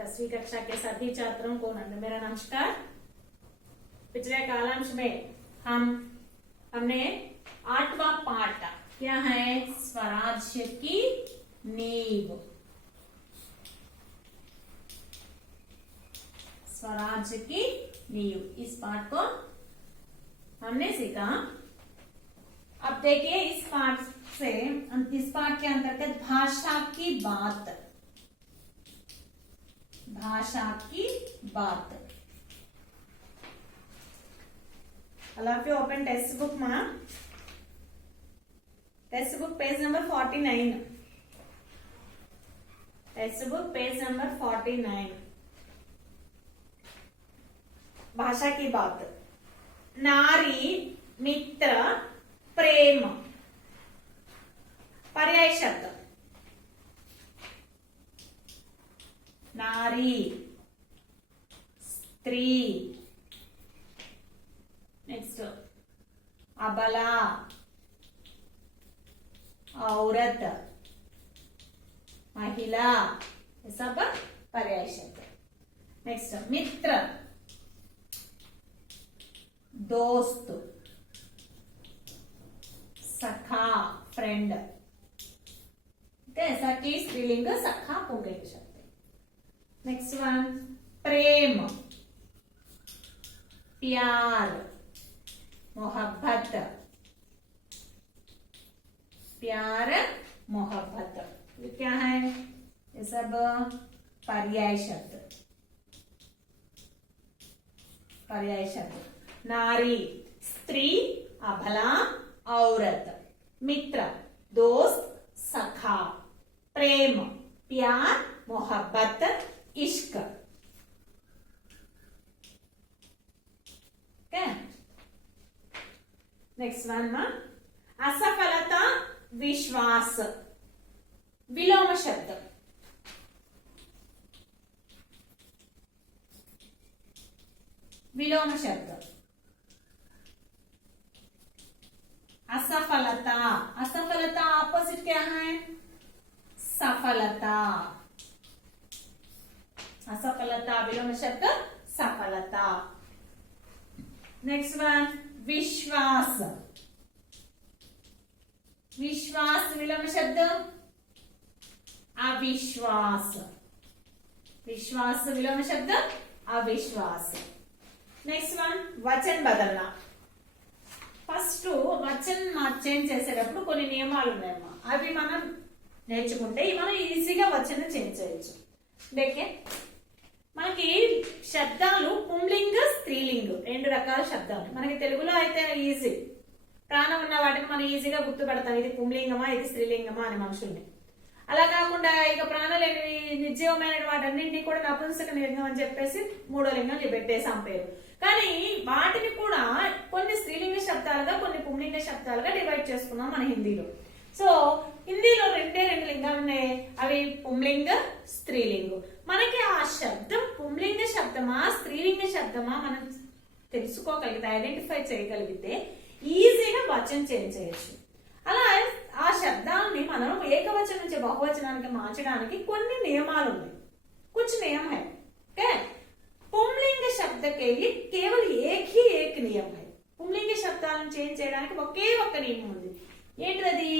10वीं कक्षा के सभी छात्रों को मेरा नमस्कार। पिछले कालांश में हमने 8वां पाठ क्या है, स्वराज्य की नींव। स्वराज्य की नींव, इस पाठ को हमने सीखा। अब देखिए इस पाठ से, इस पाठ के अंतर्गत भाषा की बात, भाषा की बात। All of you open test book ma. Test book page number 49. Test book page number 49. भाषा की बात। नारी, मित्र, प्रेम, पर्याय शब्द। नारी, स्त्री, नेक्स्ट अबला, औरत, महिला, ये सब पर्याय शब्द। नेक्स्ट मित्र, दोस्त, सखा, फ्रेंड। सखी स्त्रीलिंग, सखा पुल्लिंग शब्द। नेक्स्ट वन प्रेम, प्यार, मोहब्बत, प्यार, मोहब्बत। ये क्या है, ये सब पर्याय शब्द, पर्याय शब्द। नारी, स्त्री, अबला, औरत, मित्र, दोस्त, सखा, प्रेम, प्यार, मोहब्बत, इश्क। नेक्स्ट वन असफलता, विश्वास, विलोम शब्द। विलोम शब्द। असफलता, असफलता ऑपोजिट क्या है, सफलता। असफलता विलोम शब्द, सफलता। नेक्स्ट वन विश्वास, विश्वास विलोम शब्द, अविश्वास। विश्वास विलोम शब्द, अविश्वास। नेक्स्ट वन वचन बदलना। ఫస్ట్ వచనం చేంజ్ చేసేటప్పుడు కొన్ని నియమాలు ఉన్నాయమ్మా, అవి మనం నేర్చుకుంటే మనం ఈజీగా వచనం చేంజ్ చేయొచ్చు. దేకే మనకి శబ్దాలు పుంలింగ, స్త్రీలింగ రెండు రకాల శబ్దాలు. మనకి తెలుగులో అయితే ఈజీ, ప్రాణం ఉన్న వాటిని మనం ఈజీగా గుర్తుపడతాం, ఇది పుంలింగమా ఇది స్త్రీలింగమా అని మనుషుల్ని. అలా కాకుండా ఇక ప్రాణలేనివి నిర్జీవమైన వాటన్నింటినీ కూడా నపుంసక లింగం అని చెప్పేసి మూడో లింగం పెట్టేసాం పేరు. కానీ వాటిని కూడా కొన్ని స్త్రీలింగ శబ్దాలుగా కొన్ని పుంలింగ శబ్దాలుగా డివైడ్ చేసుకున్నాం మన హిందీలో. సో హిందీలో రెండు లింగాలు ఉన్నాయి, అవి పుంలింగ, స్త్రీలింగం. మనకి ఆ శబ్దం పుంలింగ శబ్దమా స్త్రీలింగ శబ్దమా మనం తెలుసుకోగలిగితే, ఐడెంటిఫై చేయగలిగితే ఈజీగా వచనం చేంజ్ చేయొచ్చు. అలా ఆ శబ్దాన్ని మనం ఏకవచనం నుంచి బహువచనానికి మార్చడానికి కొన్ని నియమాలు ఉన్నాయి, कुछ नियम है। क्या पुंलिंग शब्द के लिए केवल एक ही एक नियम है। पुंलिंग శబ్దాలను చేంజ్ చేయడానికి ఒకే ఒక్క నియమం ఉంది. ఏంటది?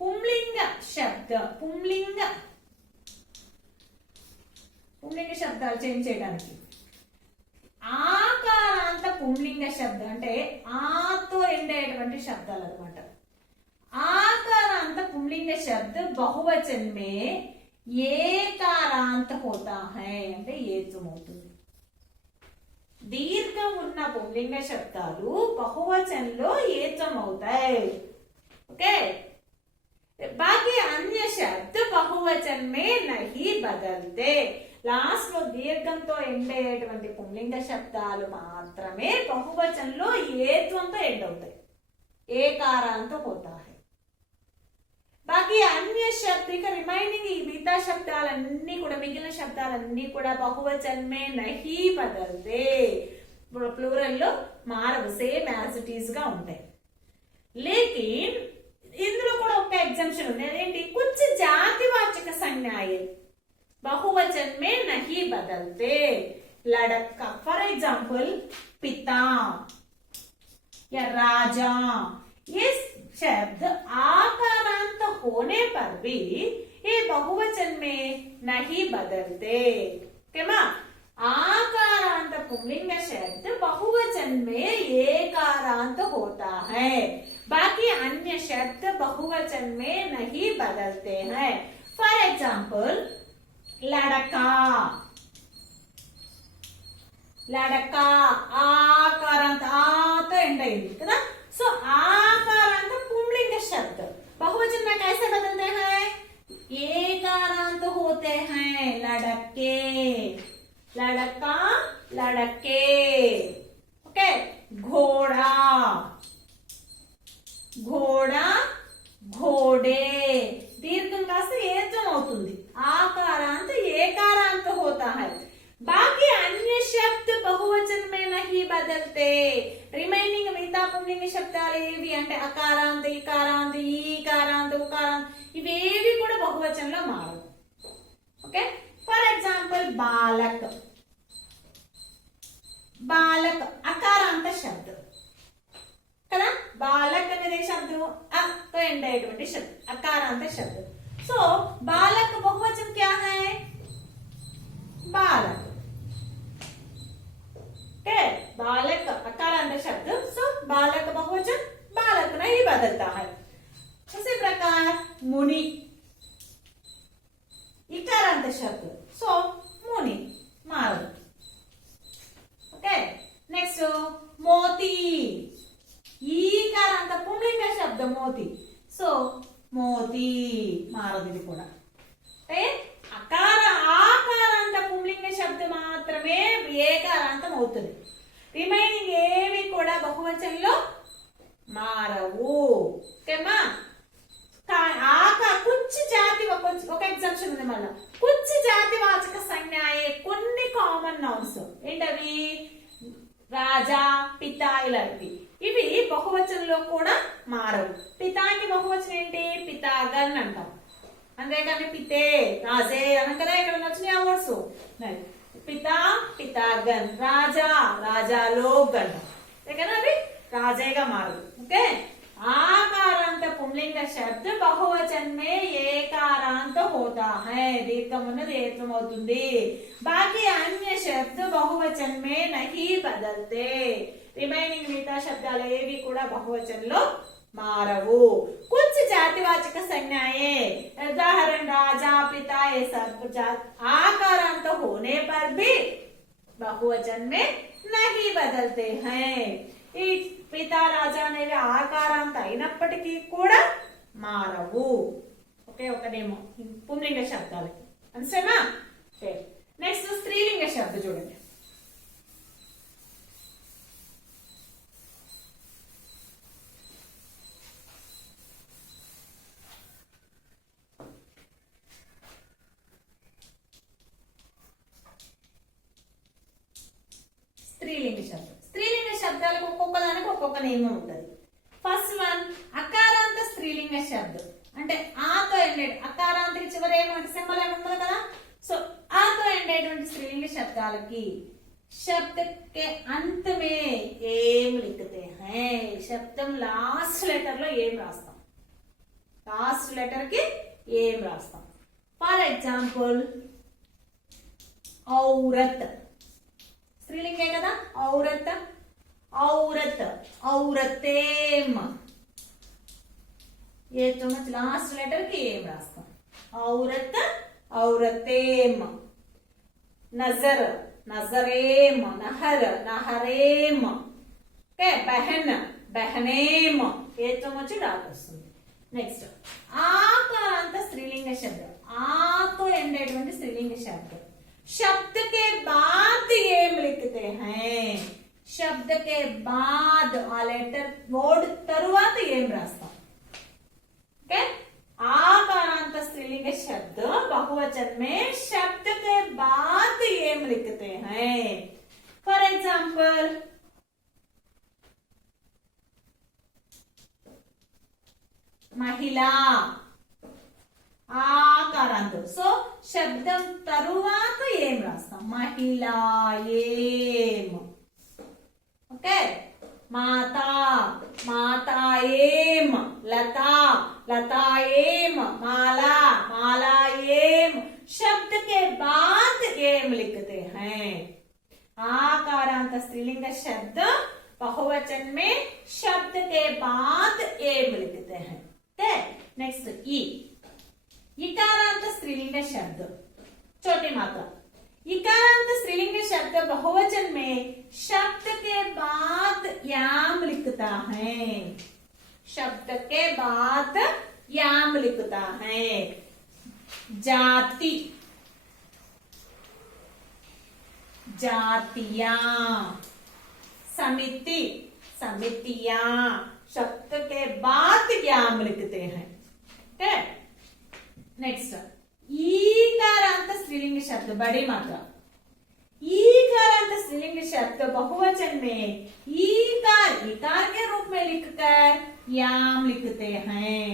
పుంలింగ శబ్ద, పుంలింగ శబ్దాలు చేంజ్ చేయడానికి ఆకారాంత పుంలింగ శబ్దం అంటే ఆతో ఎండ్ అయ్యేటువంటి శబ్దాలు అన్నమాట. आकारांत पुंलिंग शब्द बहुवचन में ఏకారాంత होता है అంటే ఏకమవుతుంది. దీర్ఘం ఉన్న పుంలింగ శబ్దాలు బహువచనంలో ఏకమవుతాయి. ఓకే, बाकी अन्य शब्द बहुवचन में नहीं बदलते. లాస్ట్ లో దీర్ఘంతో ఎండ్ అయ్యేటువంటి పుంలింగ శబ్దాలు మాత్రమే బహువచనంలో ఏత్వంతో ఎండ్ అవుతాయి, ఏకారాంత होता है. बाकी अन्य शब्द इक रिमाइनिंग मिगता शब्दालन्नी కూడా మిగిలిన శబ్దాలన్నీ కూడా బహువచన్ మే నహీ బదల్తే, ప్లూరల్ లో మారవు, సేమ్ యాజ్ ఇట్ ఈస్ గా ఉంటాయి. లేకిన్ ఇందులో కూడా ఒక ఎగ్జాంప్షన్ ఉంది, అదేంటి? कुछ జాతివాచక సంజ్ఞాయే बहुवचन में नहीं बदलते। लड़का फॉर एग्जाम्पल पिता या राजा, ये शब्द आकारांत होने पर भी ये बहुवचन में नहीं बदलते। क्या आकारांत पुल्लिंग शब्द बहुवचन में एकारांत होता है, बाकी अन्य शब्द बहुवचन में नहीं बदलते हैं। फॉर एग्जाम्पल लड़का, लड़का आकारांत आ तो एंड अయింది కదా। सो आकारांत पुल्लिंग शब्द बहुवचन में कैसे बदलते हैं? एकारांत होते हैं। लड़के, लड़का, लड़के। ओके, घोड़ा, घोड़ा, घोड़े। దీర్ఘం కాస్త ఏకం అవుతుంది, आकारांत एकारांत होता है, बाकी अन्य शब्द बहुवचन में नहीं बदलते। रिమైనింగ్ మిగతా పుల్లింగ శబ్దాలు ఏవి అంటే అకారాంత, ఇకారాంత, ఈకారాంత, ఉకారాంత, ఇవేవి కూడా బహువచనంలో మారవు। Okay, for example Balak, Balak అకారాంత శబ్దం కదా। బాలక్ అనేది శబ్దం అ తో ఎండ్ అయ్యేటువంటి శబ్దం, అకారాంత శబ్దం। సో బాలక్ బహువచन क्या है? बालक। बालक अकारांत शब्द, सो बालक बहुवचन बालक नहीं बदलता है। उसी प्रकार मुनि इकारांत शब्द, सो मुनि मारु। ओके, नेक्स्ट मोती, ఈకారాంత పుల్లింగ శబ్ద మోతి, సో మోతి మారదు ఇది కూడా। ఆకారాంత పుల్లింగ శబ్దం మాత్రమే ఏకారాంతం అవుతుంది, రిమైనింగ్ ఏవి కూడా బహువచనంలో మారవు। ఓకేమా? కుछ జాతి ఒక ఎగ్జాంపుల్ ఉంది మళ్ళా, కుछ జాతివాచక సంజ్ఞాయే కొన్ని కామన్ నౌన్స్ ఏంటవి? రాజా, పిత ఇలాంటివి, ఇవి బహువచనంలో కూడా మారవు। పితాకి బహువచనం ఏంటి? పితాగన్ అంటాం, అంతేకాని పితే, రాజే అనం కదా। ఇక్కడ వచ్చినాయి ఆ వర్డ్స్, పితా, పితాగన్, రాజా, రాజాలోగన్, కదా, అవి రాజేగా మారదు। ఓకే, आकारांत पुल्लिंग शब्द बहुवचन में एकारांत होता है, दीर्घम अन्नदि ఏకం అవుతుంది, बाकी अन्य शब्द बहुवचन में नहीं बदलते। రిమైనింగ్ మిగతా శబ్దాలు ఏవి కూడా బహువచనంలో మారవు। कुछ जातिवाचक संज्ञाएं, उदाहरण राजा, पिता, ये सब आकारांत होने पर भी बहुवचन में नहीं बदलते हैं। ఈ పితా, రాజా అనేవి ఆకారాంత అయినప్పటికీ కూడా మారవు। ఓకే, ఒకటేమో పుంలింగ శబ్దాలకి అంతేనా? నెక్స్ట్ స్త్రీలింగ శబ్దం చూడండి। స్త్రీలింగ శబ్దం, స్త్రీలింగ శబ్దాలకు ఒక్కొక్క దానికి ఒక్కొక్క నియమం ఉంటుంది। ఫస్ట్ వన్ అకారాంత స్త్రీలింగ శబ్దం, అంటే ఆతో ఎండేడ్, అకారాంతకి చివరి ఏమంటే సింబల్ ఏముంటుంది కదా। సో ఆతో ఎండేటువంటి స్త్రీలింగ శబ్దాలకి शब्द के अंत में एम लिखते हैं। శబ్దం లాస్ట్ లెటర్ లో ఏం రాస్తాం, లాస్ట్ లెటర్ కి ఏం రాస్తాం। ఫర్ ఎగ్జాంపుల్ औरत, స్త్రీలింగే కదా औरत, औरत, औरतेम, ये तो लास्ट लेटर की एम रास्ता। औरत, औरतेम। नजर, नजरेम, नहर, नहरेम। के बहन, बहनेम, ये तो मुझे डाट वस्तुंदी। नेक्स्ट आकारांत स्त्रीलिंग शब्द, आ तो ఎండేటువంటి స్త్రీలింగ శబ్దం, शब्द के बाद एम लिखते हैं। शब्द के बाद आ लेटर वर्ड तरुవాత ఏం రాస్తాం। ओके, आकारांत स्त्रीलिंग शब्द बहुवचन में शब्द के बाद एम लिखते हैं। फॉर एग्जाम्पल महिला, ఆకారాంతం. సో శబ్దం తరువాత ఏం రాస్తాం? మహిళా ఏం. ఓకే, మాతా माता एम, लता लता एम, माला माला एम। शब्द के बाद एम लिखते हैं। आकारांत स्त्रीलिंग शब्द बहुवचन में शब्द के बाद एम लिखते हैं। नेक्स्ट ई, इकारांत स्त्रीलिंग शब्द छोटी मात्रा। इकारांत स्त्रीलिंग शब्द बहुवचन में शब्द के बाद याम लिखता है। शब्द के बाद याम लिखता है। जाति, जातियां, समिति, समितियां, शब्द के बाद याम लिखते हैं। नेक्स्ट ईकारांत स्त्रीलिंग शब्द बड़ी मात्रा। ईकारांत स्त्रीलिंग शब्द बहुवचन में ईकार इकार के रूप में लिखकर याम लिखते हैं।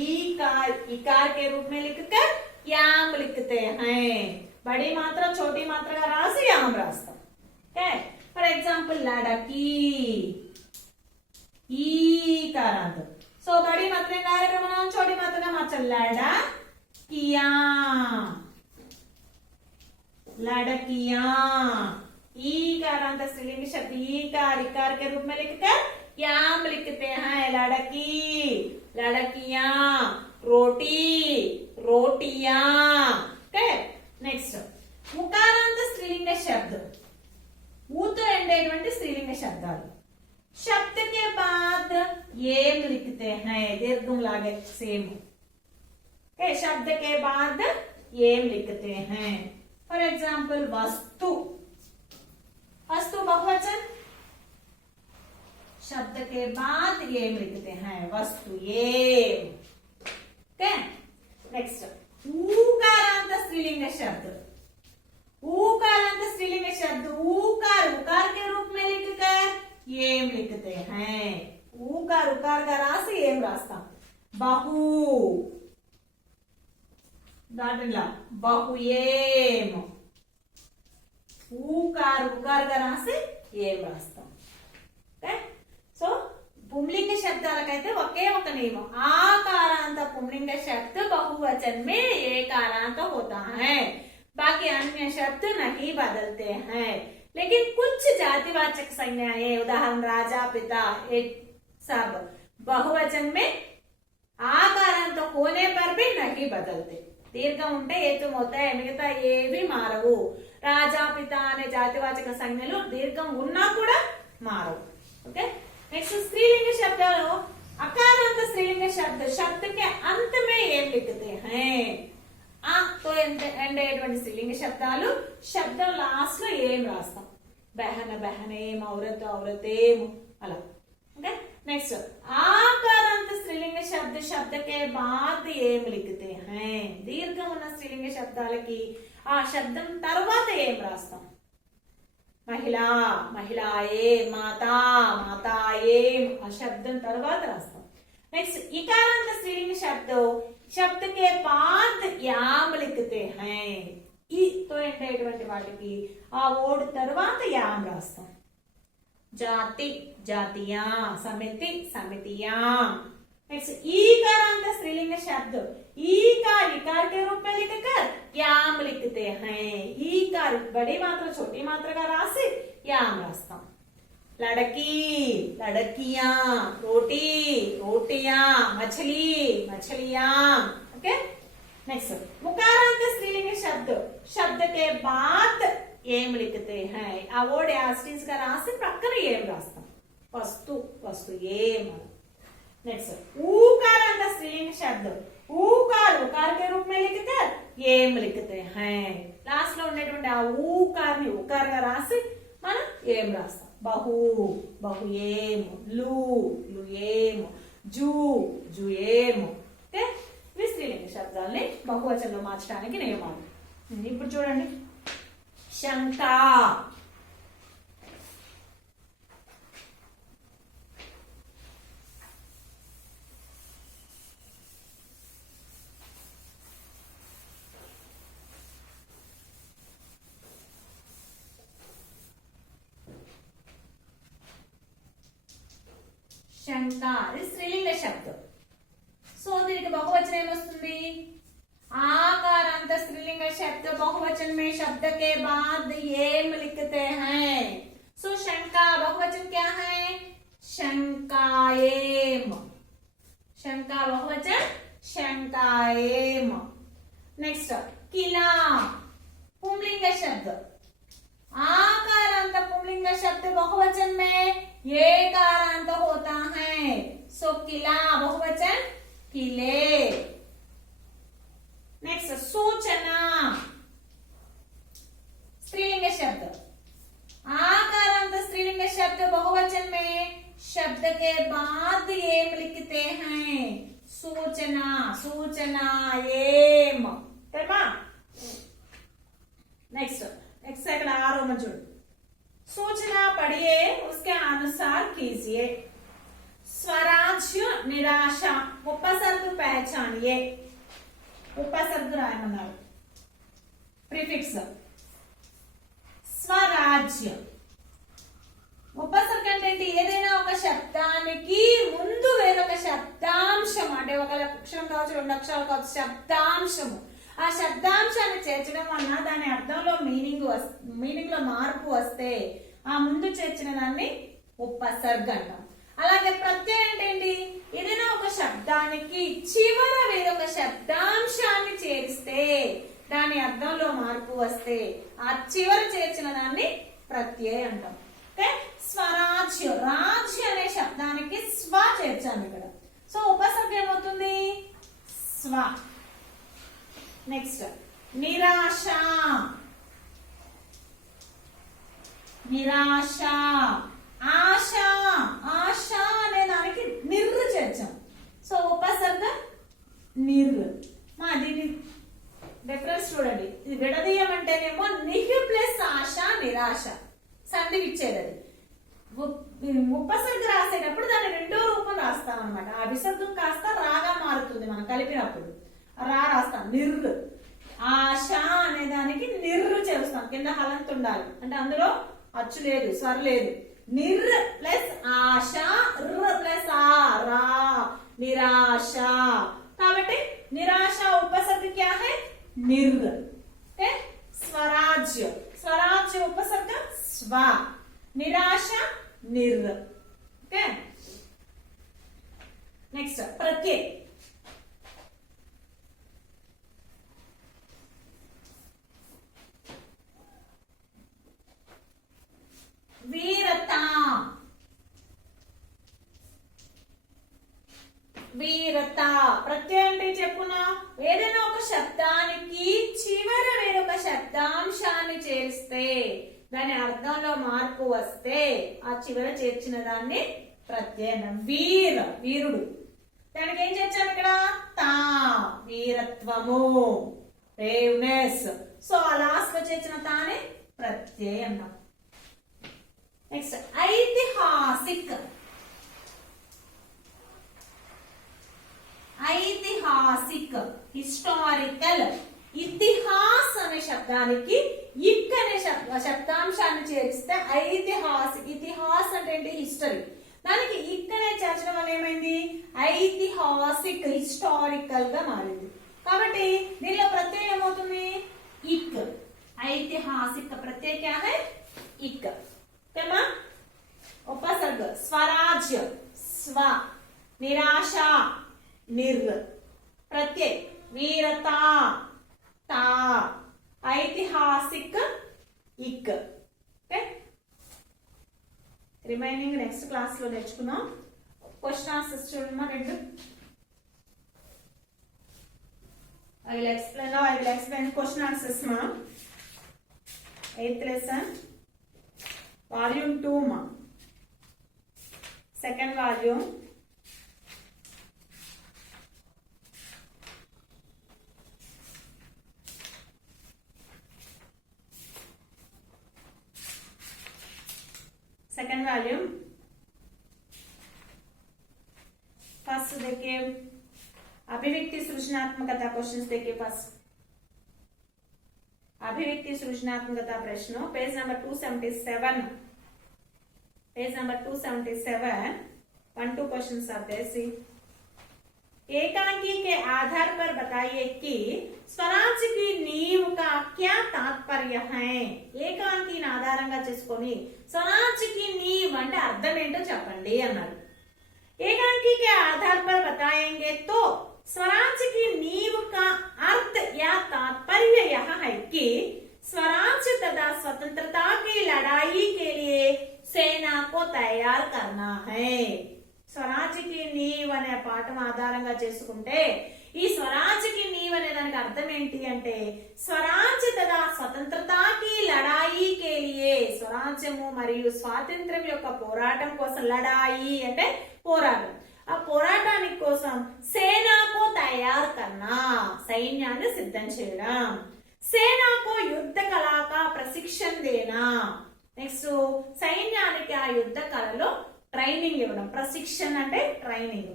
ईकार इकार के रूप में लिखकर याम लिखते हैं। बड़ी मात्रा छोटी मात्रा का राशि याम रास्ता। फॉर एग्जाम्पल लड़की, ईकारांत। सो बड़ी मात्रा कार्यक्रम छोटी मात्रा का मात्र लड़ा किया, लड़कियां। ईकारांत स्त्रीलिंग शब्द ईकार इकार के रूप में लिखकर याम लिखते हैं। लड़की, लड़कियां, रोटी, रोटियां। नेक्स्ट मुकारांत स्त्रीलिंग शब्द ऊतो ఎండేటువంటి స్త్రీలింగ శబ్దాలు शब्द के बाद एम लिखते हैं। दीर्घम लागे सेम। शब्द के बाद एम लिखते हैं। फॉर एग्जाम्पल वस्तु, वस्तु बहुवचन शब्द के बाद एम लिखते हैं। वस्तु एम। नेक्स्ट ऊकारांत स्त्रीलिंग शब्द। ऊकारांत स्त्रीलिंग शब्द ऊकार उकार के रूप में लिखकर एम लिखते हैं। ऊकार उकार का राशि एम रास्ता। बहु दाटला बहु एम। ऊकार उकार का राशि एम रास्ता। సో पुंलिंग शब्दालकైతే ఒకే ఒక నియమం। आकारांत पुंलिंग शब्द बहुवचन में एकारांत होता है। बाकी अन्य शब्द नहीं बदलते हैं। लेकिन कुछ जातिवाचक संज्ञाएं उदाहरण राजा पिता सब बहुवचन में आकारांत होने पर भी नहीं बदलते। दीर्घం ఉంటే ఏతం అవుతాయి, మిగతా ఏవి మారవు। రాజా పిత అనే జాతివాచక సంజ్ఞలు దీర్ఘం ఉన్నా కూడా మారవు। ओके, नेक्स्ट स्त्रीलिंग शब्दाలు अकारांत स्त्रीलिंग शब्द शब्द के अंत में एम लिखते हैं। आ तो ఎండేటువంటి స్త్రీలింగ శబ్దాలు శబ్దం లాస్ట్ లో ఏం రాస్తాం। బహన బహనేం, ఔరత్ ఔరతేం అలా। ओके, नेक्स्ट आकारांत स्त्रीलिंग शब्द शब्द के बाद एम लिखते हैं। దీర్ఘం ఉన్న స్త్రీలింగ శబ్దాలకి ఆ శబ్దం తర్వాత ఏం రాస్తాం। महिला महिलाए, माता माताए आ शब्दం తర్వాత రాస్తాం। नेक्स्ट इकारांत स्त्रीलिंग शब्द शब्द के बाद याम लिखते हैं। ఈ తో ఎండేటువంటి వాటికి ఆ ఓడ్ తర్వాత యాం రాస్తాం। जाति जातियां, समिति समितियां। नेक्स्ट ईकारांत स्त्रीलिंग शब्द ईकार इकार के रूप में लिखकर याम लिखते हैं। ईकार बड़ी मात्रा छोटी मात्रा का राशि याम रास्ता। लड़की लड़कियां, रोटी रोटियां, मछली मछलियां। ओके, नेक्स्ट मुकारांत स्त्रीलिंग शब्द शब्द के बाद एम लिखते हैं। आ वर्ड यास्टिस का राशि प्रక్కన एम रास्ता। वस्तु वस्तु एम। नेक्स्ट ऊकारांत स्त्रीलिंग शब्द ऊकार उकार के रूप में लिखकर एम लिखते हैं। लास्ट లో ఉండేటువంటి ఆ ఊకార్ ని ఉకార్ గా రాసి మనం ఏం రాస్తాం। బహు బహు ఏం, లు లు ఏం, జు జు ఏం। ఓకే, ఇవి స్త్రీలింగ శబ్దాలని బహువచనంలో మార్చడానికి నియమాలు। ఇప్పుడు చూడండి శంకా, శంక ఇది స్త్రీలింగ శబ్దం సో దీనికి బహువచనం ఏమొస్తుంది आकारांत स्त्रीलिंग शब्द बहुवचन में शब्द के बाद एम लिखते हैं सो शंका बहुवचन क्या है शंकाएम शंका बहुवचन शंकाएम नेक्स्ट किला पुंलिंग शब्द आकारांत पुंलिंग शब्द बहुवचन में एकारांत होता है सो किला बहुवचन किले नेक्स्ट सूचना स्त्रीलिंग शब्द आकारांत स्त्रीलिंग शब्द बहुवचन में शब्द के बाद एम लिखते हैं सूचना सूचना एम नेक्स्ट नेक्स्ट अगर आरो में जोड़ सूचना पढ़िए उसके अनुसार कीजिए स्वराज्य निराशा उपसर्ग पहचानिए उपसर्ग రాయమన్నారు ప్రిఫిక్స్ స్వరాజ్య ఉపసర్గ అంటే ఏదైనా ఒక శబ్దానికి ముందు వేరొక శబ్దాంశం అంటే ఒక అక్షరం కావచ్చు రెండు అక్షరాలు కావచ్చు శబ్దాంశము ఆ శబ్దాంశాన్ని చేర్చడం వలన దాని అర్థంలో మీనింగ్ లో మార్పు వస్తే ఆ ముందు చేర్చిన దాన్ని ఉపసర్గ అంటాం అలాగే ప్రత్యయం అంటే ఏంటి ఏదైనా ఒక శబ్దానికి చివర వేరొక శబ్దాంశాన్ని చేరిస్తే దాని అర్థంలో మార్పు వస్తే ఆ చివర చేర్చిన దాన్ని ప్రత్యయం అంటాం ఓకే స్వరాజ్య రాజ్య అనే శబ్దానికి స్వ చేర్చాము ఇక్కడ సో ఉపసర్గ ఏమవుతుంది స్వ నెక్స్ట్ నిరాశ నిరాశ ఆశ ఆశ అనే దానికి నిర్రు చేర్చాం సో ఉపసర్గ నిర్రు మా దీని డిఫరెన్స్ చూడండి ఇది విడదీయమంటేనేమో నిహ్ ప్లస్ ఆశ నిరాశ సంధి ఇచ్చేది అది ఉపసర్గ రాసేటప్పుడు దాన్ని రెండో రూపం రాస్తాం అనమాట ఆ విసర్గం కాస్త రాగా మారుతుంది మనం కలిపినప్పుడు రా రాస్తాం నిర్రు ఆశ అనే దానికి నిర్రు చేస్తాం కింద హలంత్ ఉండాలి అంటే అందులో అచ్చు లేదు స్వర లేదు నిర్ ప్లస్ ఆశ ర్ ప్లస్ ఆ రా నిరాశ కాబట్టి నిరాశ उपसर्ग क्या है निर स्वराज्य स्वराज्य उपसर्ग स्व निराश निर ओके नेक्स्ट प्रत्यय वीरता వీరత ప్రత్యయం అంటే చెప్పునా ఏదైనా ఒక శబ్దానికి చివర వేరొక శబ్దాంశాన్ని చేరిస్తే దాని అర్థంలో మార్పు వస్తే ఆ చివర చేర్చిన దాన్ని ప్రత్యయం వీర వీరుడు దానికి ఏం చేర్చాము ఇక్కడ తా వీరత్వము బ్రేవ్నెస్ సో ఆ లాస్ట్ లో చేర్చిన తానే ప్రత్యయం నెక్స్ట్ ఐతిహాసిక్ ఐతిహాసిక్ హిస్టారికల్ ఇతిహాస్ అనే శబ్దానికి ఇక్ అనే శబ్దాంశాన్ని చేరిస్తే ఐతిహాసిక్ ఇతిహాస్ అంటే ఏంటి హిస్టరీ దానికి ఇక్ అనే చేర్చడం వల్ల ఏమైంది ఐతిహాసిక్ హిస్టారికల్ గా మారింది కాబట్టి దీనిలో ప్రత్యయం ఏమవుతుంది ఇక్ ఐతిహాసిక్ ప్రత్యయ क्या है इक तेमा उपसर्ग स्वराज्य स्व निराशा निर प्रत्यय वीरता ता ऐतिहासिक इक ओके रिమైనింగ్ నెక్స్ట్ క్లాస్ లో నేర్చుకుందాం క్వశ్చన్ ఆన్సర్స్ చూడమ్మా రెండు I will explain question answers ma 8th lesson volume 2 ma second volume first देखिए अभिव्यक्ति सृजनात्मकता क्वेश्चंस देखिए फर्स्ट अभिव्यक्ति सृजनात्मकता प्रश्न page number 277 page number 277 1-2 questions आते हैं। सी एकांकी के आधार पर बताइए कि స్వరాజ్ की नींव का क्या तात्पर्य है। ఏకాంకిని ఆధారంగా చేసుకొని స్వరాజ్ की नींव అంటే అర్థం ఏంటో చెప్పండి అన్నారు। एकांकी के आधार पर बताएंगे तो स्वराज की नींव का अर्थ या तात्पर्य यह है कि स्वराज तथा स्वतंत्रता की लड़ाई के लिए सेना को तैयार करना है। స్వరాజ్కి నీవ్ అనే పాఠం ఆధారంగా చేసుకుంటే ఈ స్వరాజ్కి నీవ్ అనే దానికి అర్థం ఏంటి అంటే స్వరాజ్ తథా స్వతంత్రతాకి లడాయి కే లియే స్వరాజ్యము మరియు స్వాతంత్ర్యం యొక్క పోరాటం కోసం లడాయి అంటే పోరాటం ఆ పోరాటానికి కోసం సేనాకు తయారు కన్నా సైన్యాన్ని సిద్ధం చేయడం సేనాకు యుద్ధ కళాకా ప్రశిక్షణ దేనా నెక్స్ట్ సైన్యానికి ఆ యుద్ధ కళలో ట్రైనింగ్ ఇవ్వడం ప్రశిక్షణ అంటే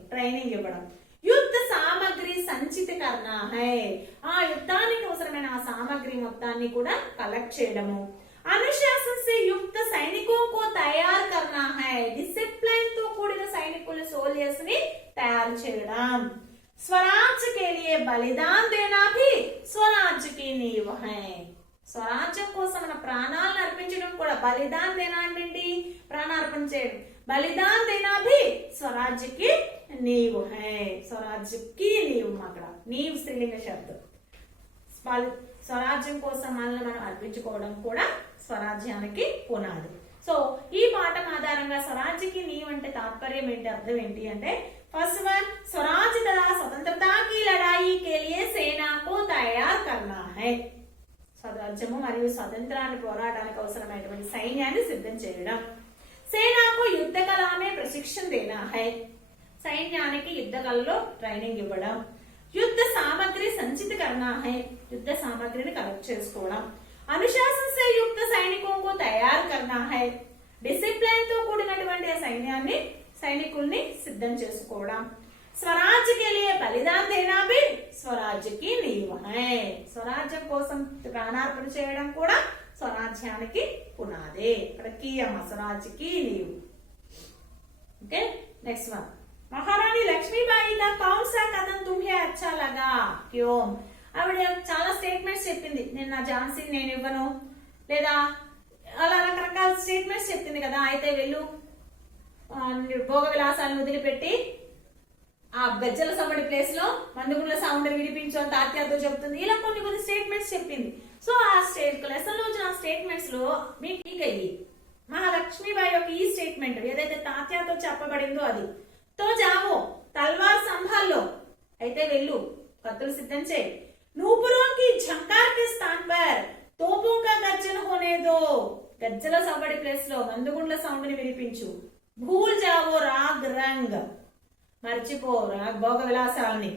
ట్రైనింగ్ ఇవ్వడం యుద్ధ సామగ్రి సంచిత కర్నా హై ఆ యుద్ధానికి అవసరమైన ఆ సామగ్రి మొత్తాన్ని కూడా కలెక్ట్ చేయడము అనుశాసన సే యుక్త సైనికోं को तैयार करना है డిసిప్లిన్ తో కూడిన సైనికులు సోల్జర్స్ ని తయారు చేయడం స్వరాజ్ के लिए बलिदान देना भी स्वराज की नींव है స్వరాజ్యం కోసం మన ప్రాణాలను అర్పించడం కూడా బలిదాన్ దేనా అంటే ప్రాణార్పణ చేయడం बलिदान देना भी स्वराज की नींव है स्वराज की नींव అక్కడ నీవ్ స్త్రీలింగ శబ్దం స్వరాజ్యం కోసం మనల్ని మనం అర్పించుకోవడం కూడా స్వరాజ్యానికి పునాది సో ఈ పాఠం ఆధారంగా స్వరాజ్యకి నీవ్ అంటే తాత్పర్యం ఏంటి అర్థం ఏంటి అంటే ఫస్ట్ వన్ స్వరాజ్ తథా స్వతంత్రతా की लड़ाई के लिए सेना को तैयार करना है స్వరాజ్యము మరియు స్వతంత్రాన్ని పోరాటానికి అవసరమైనటువంటి సైన్యాన్ని సిద్ధం చేయడం సేనాకు యుద్ధ కళా మే ప్రశిక్షణ దేనా హై సైన్యానికి యుద్ధ కళలో ట్రైనింగ్ ఇవ్వడం యుద్ధ సామగ్రి సంచిత కర్నా హై యుద్ధ సామగ్రిని కలెక్ట్ చేసుకోవడం అనుశాసన సే యుక్త సైనికోं को तैयार करना है డిసిప్లిన్ తో కూడినటువంటి ఆ సైనికుల్ని సిద్ధం చేసుకోవడం స్వరాజ్ के लिए बलिदान देना भी स्वराज की नींव है స్వరాజ్యం కోసం ప్రాణార్పణ చేయడం కూడా స్వరాజ్యానికి పునాదే ఇక్కడ కీయమ్మ స్వరాజ్కి నీవు ఓకే నెక్స్ట్ వన్ మహారాణి లక్ష్మీబాయి का कौन सा कदम तुम्हें अच्छा लगा क्यों ఆవిడ చాలా స్టేట్మెంట్స్ చెప్పింది నేను నా ఝాన్సీని నేను ఇవ్వను లేదా అలా రకరకాల స్టేట్మెంట్స్ చెప్పింది కదా అయితే వెళ్ళు భోగ విలాసాలను వదిలిపెట్టి ఆ గజ్జల సవ్వడి ప్లేస్ లో మందుగుండ్ల సౌండ్ విడిపించు అని తాత్యాతో చెప్తుంది ఇలా కొన్ని స్టేట్మెంట్స్ చెప్పింది సో ఆ లెసన్ లో వచ్చిన స్టేట్మెంట్స్ లో మీకు అయ్యి మహాలక్ష్మీబాయి యొక్క ఈ స్టేట్మెంట్ ఏదైతే తాత్యాతో చెప్పబడిందో అది తో జావో తల్వార్ సంభాల్లో అయితే వెళ్ళు కత్తులు సిద్ధం చేయి నూపురోं की झंकार के स्थान पर तोपों का गर्जन होने दो గజ్జల సవ్వడి ప్లేస్ లో మందుగుండ్ల సౌండ్ ని వినిపించు భూల్ జావో రాగ్ రంగ్ మర్చిపో భోగ విలాసాలని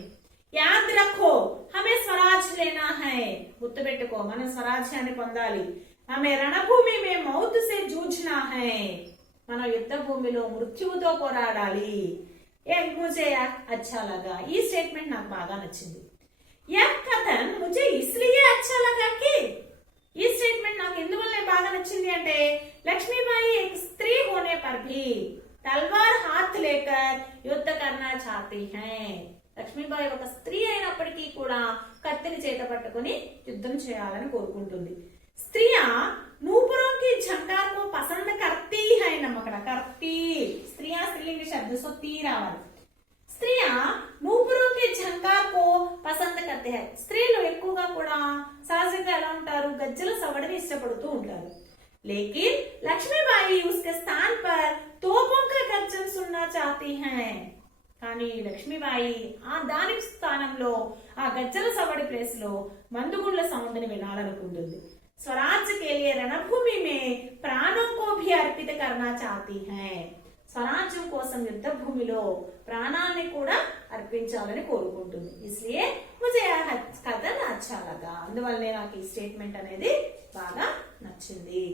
యాద్ రఖో హమే స్వరాజ్ లేనా హై గుర్తుపెట్టుకో మనం స్వరాజ్యాన్ని పొందాలి హమే రణభూమి మే మౌత్ సే జూజ్నా హై మన యుద్ధ భూమిలో మృత్యువుతో పోరాడాలి ముझे अच्छा लगा ఈ స్టేట్మెంట్ నాకు బాగా నచ్చింది यह कथन मुझे इसलिए अच्छा लगा कि ఈ స్టేట్మెంట్ నాకు ఎందువల్ల బాగా నచ్చింది అంటే లక్ష్మీబాయి एक स्त्री होने पर भी तलवार हाथ लेकर युद्ध करना चाहती हैं లక్ష్మీబాయి ఒక స్త్రీ అయినప్పటికీ కూడా కత్తిని చేత పట్టుకొని యుద్ధం చేయాలని కోరుకుంటుంది స్త్రీయా నూపురోं की झंकार को पसंद करती है నమ్మకడ करती స్త్రీయా స్త్రీలింగ శబ్ద సో తీ రావాలి స్త్రీయా నూపురోं की झंकार को पसंद करते हैं స్త్రీలు ఎక్కువగా కూడా సహజంగా ఎలా ఉంటారు గజ్జల సవ్వడిని ఇష్టపడుతూ ఉంటారు लेकिन लक्ष्मीबाई उसके स्थान पर तोपों का गर्जन सुनना चाहती हैं కానీ లక్ష్మీబాయి ఆ దాని స్థానంలో ఆ గజ్జల సవ్వడి ప్లేస్ లో మందుగుండ్ల సౌండ్ ని వినాలనుకుంటుంది स्वराज के लिए रणभूमि में प्राणों को भी अर्पित करना चाहती हैं స్వరాజ్యం కోసం యుద్ధ భూమిలో ప్రాణాన్ని కూడా అర్పించాలని కోరుకుంటుంది इसलिए मुझे यह कथन अच्छा लगा అందువల్లనే నాకు ఈ స్టేట్మెంట్ అనేది బాగా నచ్చింది